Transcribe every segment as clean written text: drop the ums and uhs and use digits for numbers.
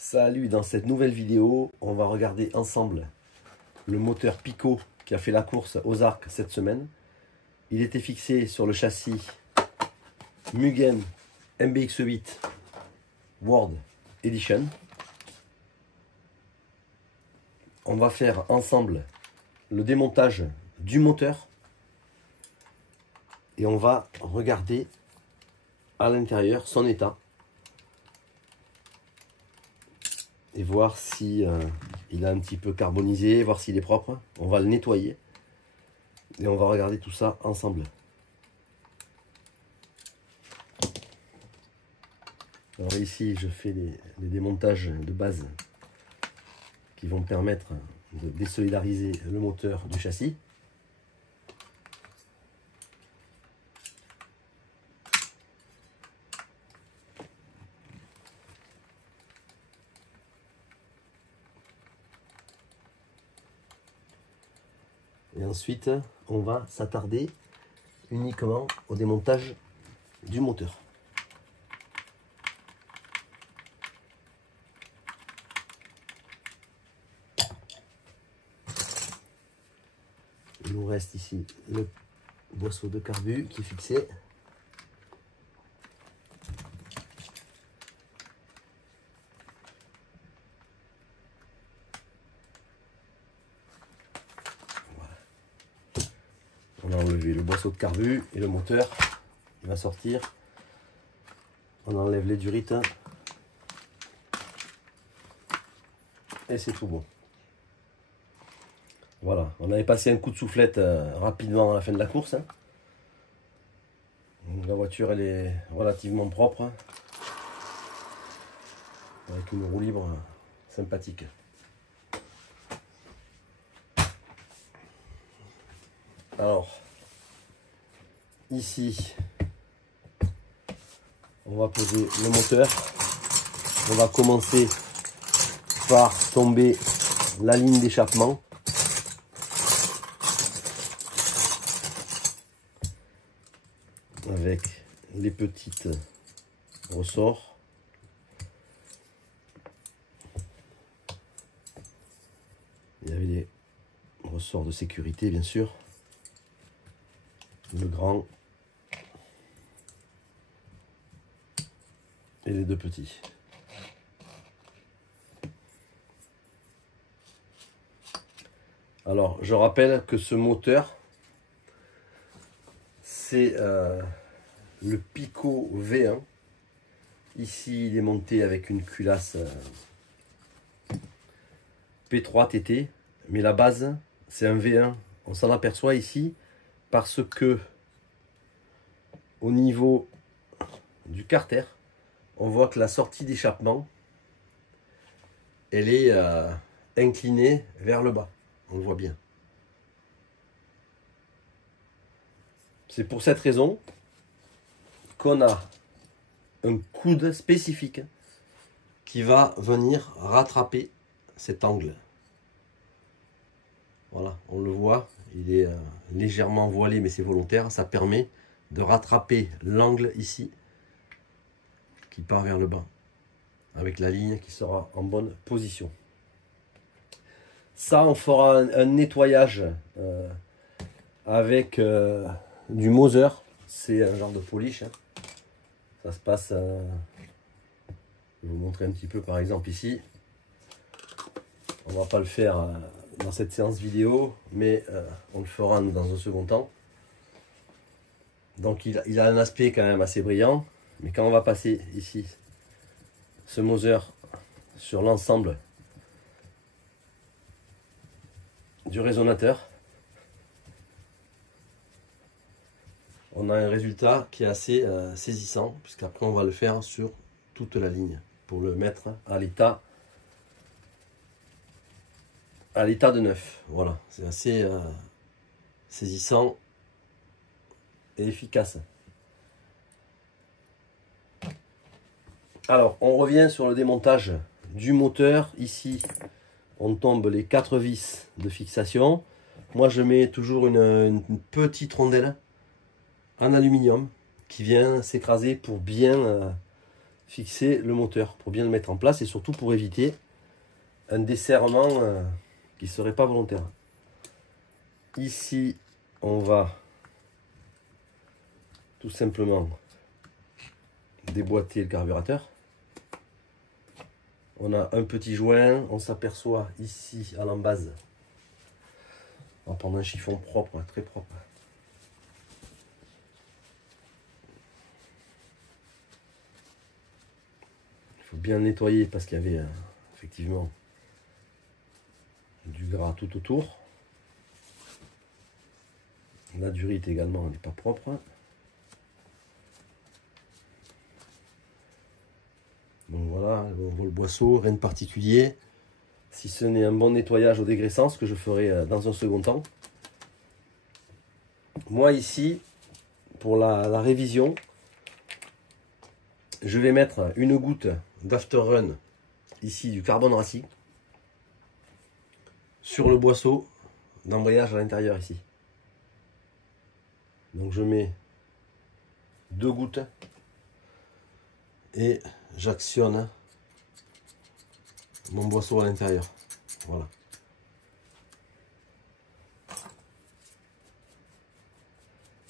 Salut, dans cette nouvelle vidéo, on va regarder ensemble le moteur Pico qui a fait la course aux Arcs cette semaine. Il était fixé sur le châssis Mugen MBX8 World Edition. On va faire ensemble le démontage du moteur et on va regarder à l'intérieur son état et voir si il a un petit peu carbonisé, voir s'il est propre. On va le nettoyer et on va regarder tout ça ensemble. Alors ici je fais les démontages de base qui vont permettre de désolidariser le moteur du châssis. Et ensuite, on va s'attarder uniquement au démontage du moteur. Il nous reste ici le boisseau de carbu qui est fixé. On a enlevé le boisseau de carbu et le moteur il va sortir. On enlève les durites et c'est tout bon. Voilà, on avait passé un coup de soufflette rapidement à la fin de la course. Donc, la voiture elle est relativement propre avec une roue libre sympathique. Alors, ici, on va poser le moteur. On va commencer par tomber la ligne d'échappement. Avec les petites ressorts. Il y avait les ressorts de sécurité, bien sûr. Le grand et les deux petits. Alors, je rappelle que ce moteur, c'est le Pico V1. Ici, il est monté avec une culasse P3 TT, mais la base, c'est un V1. On s'en aperçoit ici parce que au niveau du carter, on voit que la sortie d'échappement, elle est inclinée vers le bas. On le voit bien. C'est pour cette raison qu'on a un coude spécifique qui va venir rattraper cet angle. Voilà, on le voit, il est légèrement voilé, mais c'est volontaire. Ça permet de rattraper l'angle ici qui part vers le bas, avec la ligne qui sera en bonne position. Ça, on fera un nettoyage avec du Moser. C'est un genre de polish. Ça se passe... je vais vous montrer un petit peu, par exemple, ici. On va pas le faire dans cette séance vidéo, mais on le fera dans un second temps. Donc il a un aspect quand même assez brillant, mais quand on va passer ici ce Moser sur l'ensemble du résonateur, on a un résultat qui est assez saisissant, puisqu'après on va le faire sur toute la ligne pour le mettre à l'état de neuf. Voilà, c'est assez saisissant et efficace. Alors, on revient sur le démontage du moteur. Ici, on tombe les 4 vis de fixation. Moi, je mets toujours une petite rondelle en aluminium qui vient s'écraser pour bien fixer le moteur, pour bien le mettre en place et surtout pour éviter un desserrement qui ne serait pas volontaire. Ici, on va tout simplement déboîter le carburateur. On a un petit joint, on s'aperçoit ici à l'embase. On va prendre un chiffon propre, très propre. Il faut bien le nettoyer parce qu'il y avait effectivement du gras tout autour. La durite également n'est pas propre. Donc voilà, on voit le boisseau, rien de particulier. Si ce n'est un bon nettoyage au dégraissant, ce que je ferai dans un second temps. Moi ici, pour la révision, je vais mettre une goutte d'After Run, ici du carbone rassis, sur le boisseau d'embrayage à l'intérieur ici. Donc je mets 2 gouttes et j'actionne mon boisseau à l'intérieur. Voilà.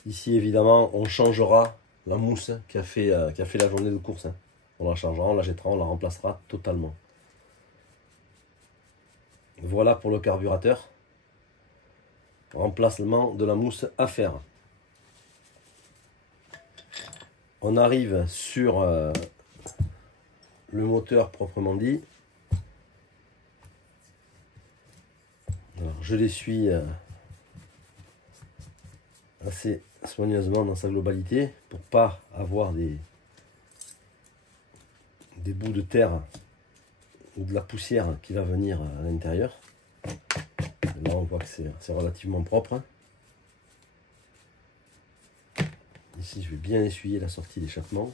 Ici évidemment on changera la mousse qui a fait la journée de course. On la changera, on la jettera, on la remplacera totalement. Voilà pour le carburateur. Remplacement de la mousse à faire. On arrive sur le moteur proprement dit. Alors, je l'essuie assez soigneusement dans sa globalité pour pas avoir des bouts de terre ou de la poussière qui va venir à l'intérieur. Là on voit que c'est relativement propre. Ici je vais bien essuyer la sortie d'échappement.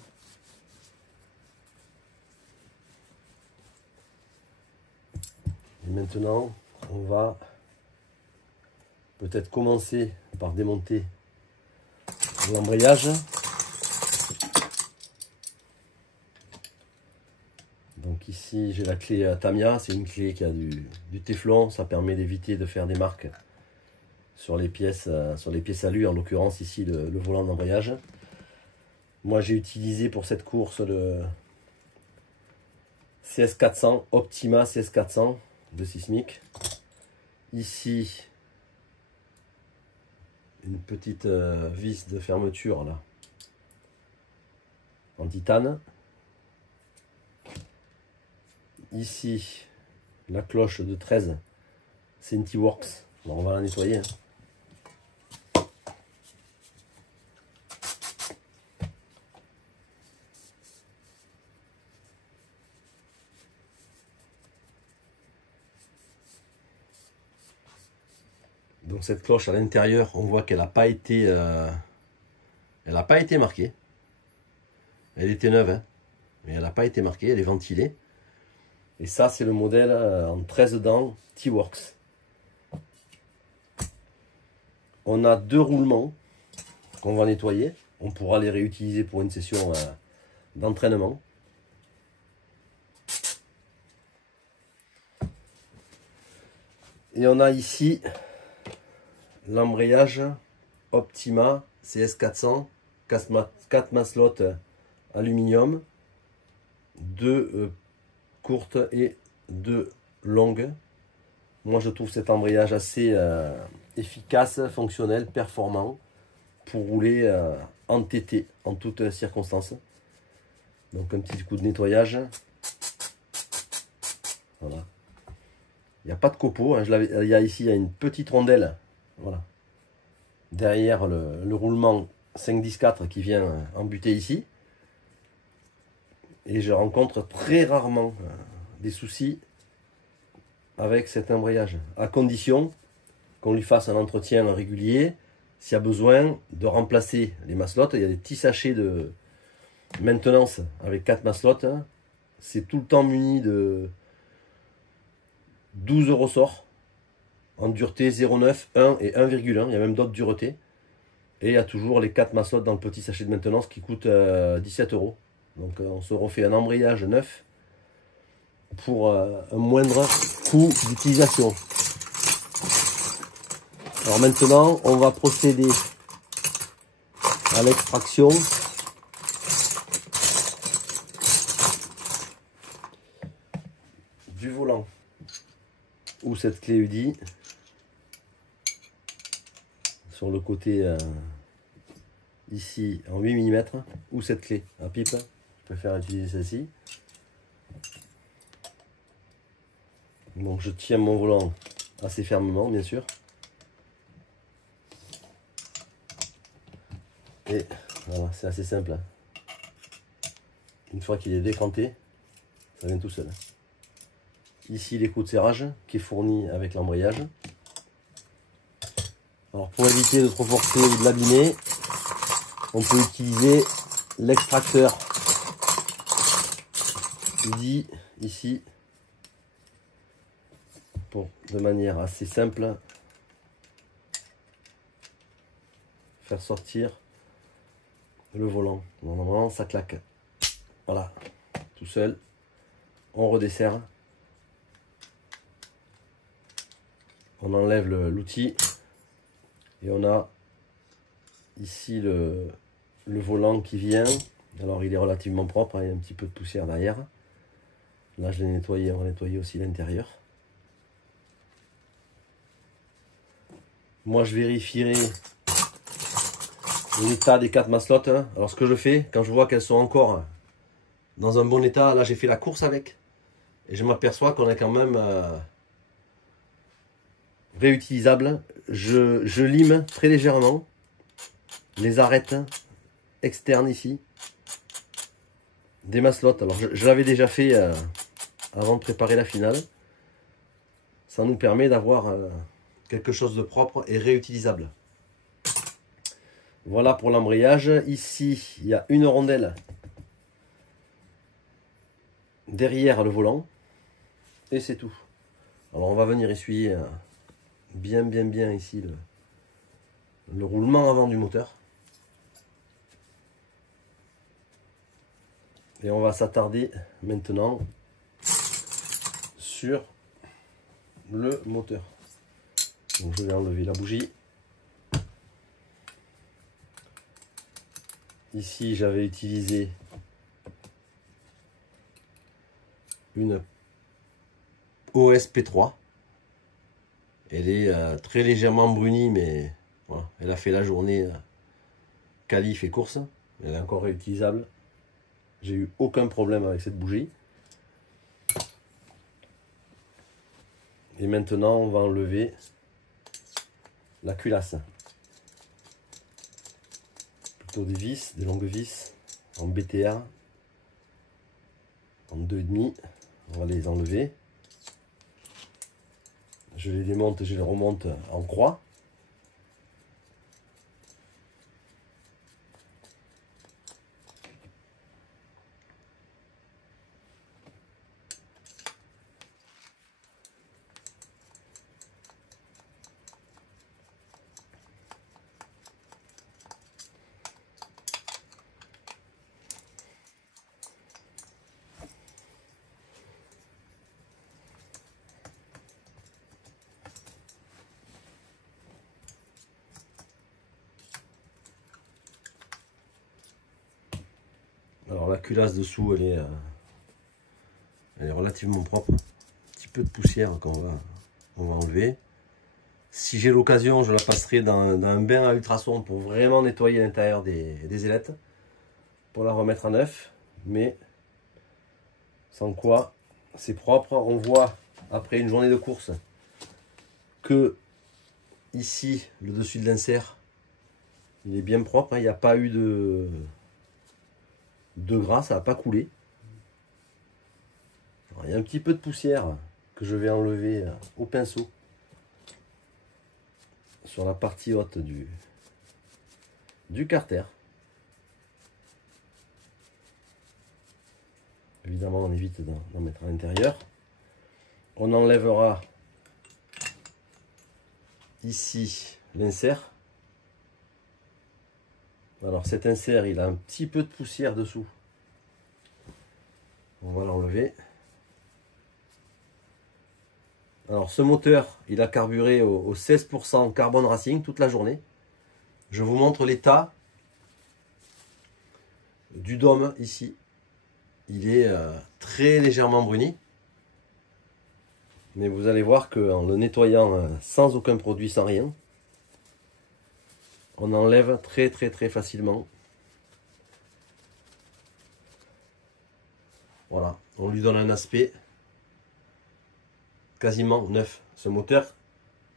Et maintenant on va peut-être commencer par démonter l'embrayage. Donc ici j'ai la clé Tamiya, c'est une clé qui a du téflon, ça permet d'éviter de faire des marques sur les pièces à lui, en l'occurrence ici le volant d'embrayage. Moi j'ai utilisé pour cette course le CS400, Optima CS400 de Sismic. Ici une petite vis de fermeture là en titane. Ici la cloche de 13 Sentiworks. Alors on va la nettoyer. Donc cette cloche à l'intérieur, on voit qu'elle n'a pas été marquée. Elle était neuve, hein, mais elle n'a pas été marquée, elle est ventilée. Et ça c'est le modèle en 13 dents T-Works. On a 2 roulements qu'on va nettoyer. On pourra les réutiliser pour une session d'entraînement. Et on a ici l'embrayage Optima CS400, 4 maslottes aluminium, 2 courtes et 2 longues. Moi je trouve cet embrayage assez efficace, fonctionnel, performant pour rouler en TT en toutes circonstances. Donc un petit coup de nettoyage. Voilà. Il n'y a pas de copeaux, hein. Il y a ici une petite rondelle. Voilà. Derrière le roulement 5-10-4 qui vient embuter ici. Et je rencontre très rarement des soucis avec cet embrayage. À condition qu'on lui fasse un entretien régulier. S'il y a besoin de remplacer les maslottes, il y a des petits sachets de maintenance avec 4 maslottes. C'est tout le temps muni de 12 ressorts en dureté 0,9, 1 et 1,1. Il y a même d'autres duretés. Et il y a toujours les 4 maslottes dans le petit sachet de maintenance qui coûtent 17 €. Donc on se refait un embrayage neuf pour un moindre coût d'utilisation. Alors maintenant, on va procéder à l'extraction du volant ou cette clé UDI sur le côté ici en 8 mm ou cette clé à pipe. Je préfère utiliser celle-ci. Donc je tiens mon volant assez fermement, bien sûr. Et voilà, c'est assez simple. Une fois qu'il est décanté, ça vient tout seul. Ici l'écrou de serrage qui est fourni avec l'embrayage. Alors pour éviter de trop forcer ou de l'abîmer, on peut utiliser l'extracteur UDI ici pour de manière assez simple faire sortir le volant. Normalement ça claque. Voilà, tout seul. On redesserre. On enlève l'outil et on a ici le volant qui vient. Alors il est relativement propre, hein, il y a un petit peu de poussière derrière. Là je l'ai nettoyé, on va nettoyer aussi l'intérieur. Moi je vérifierai l'état des 4 maslottes. Alors ce que je fais, quand je vois qu'elles sont encore dans un bon état, là j'ai fait la course avec. Et je m'aperçois qu'on est quand même réutilisable. Je lime très légèrement les arêtes externes ici des maslottes. Alors je l'avais déjà fait avant de préparer la finale. Ça nous permet d'avoir quelque chose de propre et réutilisable. Voilà pour l'embrayage. Ici il y a une rondelle derrière le volant et c'est tout. Alors on va venir essuyer bien ici le roulement avant du moteur. Et on va s'attarder maintenant sur le moteur. Donc je vais enlever la bougie. Ici j'avais utilisé une OSP3. Elle est très légèrement brunie, mais voilà, elle a fait la journée qualif et course. Elle est encore réutilisable. J'ai eu aucun problème avec cette bougie. Et maintenant, on va enlever la culasse. Plutôt des vis, des longues vis en BTR, en 2,5. On va les enlever. Je les démonte et je les remonte en croix. Alors la culasse dessous, elle est relativement propre. Un petit peu de poussière qu'on va enlever. Si j'ai l'occasion, je la passerai dans un bain à ultrasons pour vraiment nettoyer l'intérieur des ailettes. Pour la remettre à neuf. Mais sans quoi, c'est propre. On voit après une journée de course que ici, le dessus de l'insert, il est bien propre. Il n'y a pas eu de gras, ça n'a pas coulé. Alors, il y a un petit peu de poussière que je vais enlever au pinceau sur la partie haute du carter. Évidemment, on évite d'en mettre à l'intérieur. On enlèvera ici l'insert. Alors cet insert, il a un petit peu de poussière dessous. On va l'enlever. Alors ce moteur, il a carburé au 16% Carbon Racing toute la journée. Je vous montre l'état du dôme ici. Il est très légèrement bruni. Mais vous allez voir qu'en le nettoyant sans aucun produit, sans rien, on enlève très facilement. Voilà, on lui donne un aspect quasiment neuf. Ce moteur,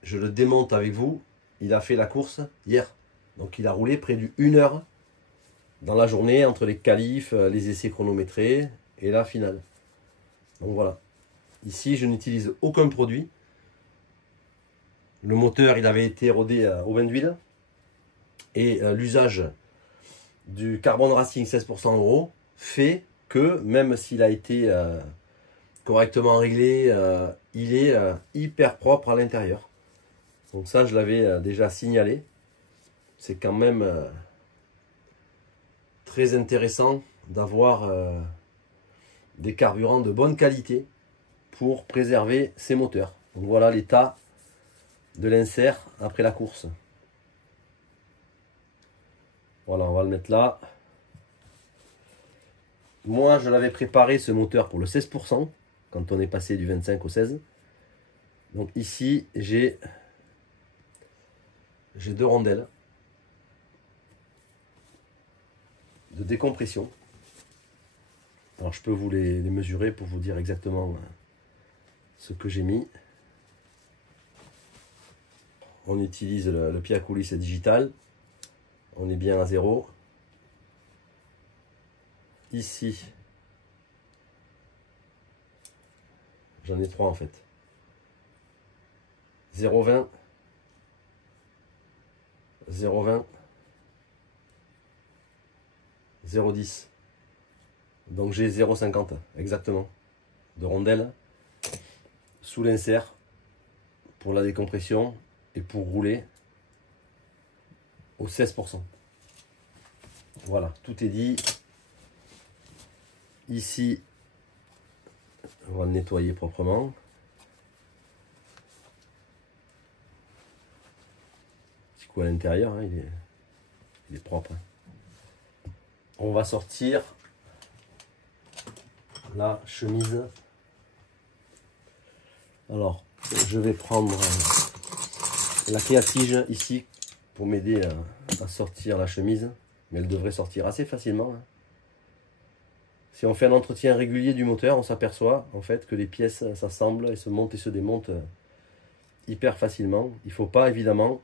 je le démonte avec vous. Il a fait la course hier. Donc il a roulé près du 1 heure dans la journée entre les qualifs, les essais chronométrés et la finale. Donc voilà. Ici, je n'utilise aucun produit. Le moteur, il avait été rodé au bain d'huile. Et l'usage du Carbon Racing 16% euro fait que, même s'il a été correctement réglé, il est hyper propre à l'intérieur. Donc ça, je l'avais déjà signalé. C'est quand même très intéressant d'avoir des carburants de bonne qualité pour préserver ces moteurs. Donc voilà l'état de l'insert après la course. Voilà, on va le mettre là. Moi, je l'avais préparé ce moteur pour le 16%, quand on est passé du 25 au 16. Donc ici, j'ai 2 rondelles de décompression. Alors je peux vous les mesurer pour vous dire exactement ce que j'ai mis. On utilise le pied à coulisse digital. On est bien à 0. Ici, j'en ai 3 en fait. 0,20, 0,20, 0,10. Donc j'ai 0,50 exactement de rondelles sous l'insert pour la décompression et pour rouler au 16%. Voilà, tout est dit. Ici, on va le nettoyer proprement. Petit coup à l'intérieur, hein, il est propre. Hein. On va sortir la chemise. Alors, je vais prendre la clé à tige ici pour m'aider à sortir la chemise. Mais elle devrait sortir assez facilement. Hein. Si on fait un entretien régulier du moteur, on s'aperçoit en fait que les pièces s'assemblent et se montent et se démontent hyper facilement. Il ne faut pas évidemment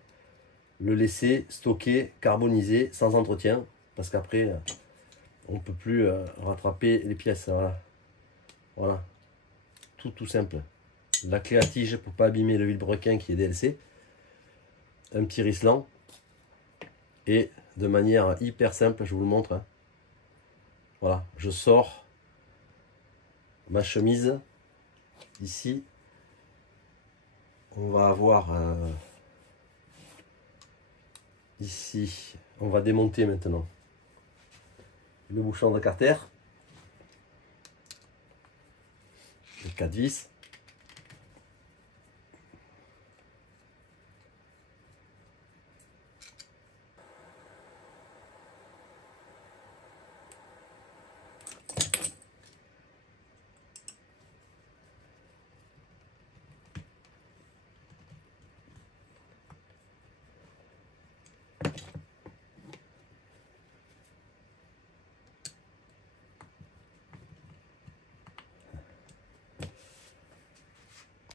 le laisser stocker, carboniser sans entretien, parce qu'après on ne peut plus rattraper les pièces. Voilà, voilà, tout simple. La clé à tige pour ne pas abîmer le vilebrequin qui est DLC, un petit risselant et de manière hyper simple, je vous le montre. Hein. Voilà, je sors ma chemise. Ici, on va avoir ici, on va démonter maintenant le bouchon de carter, les 4 vis.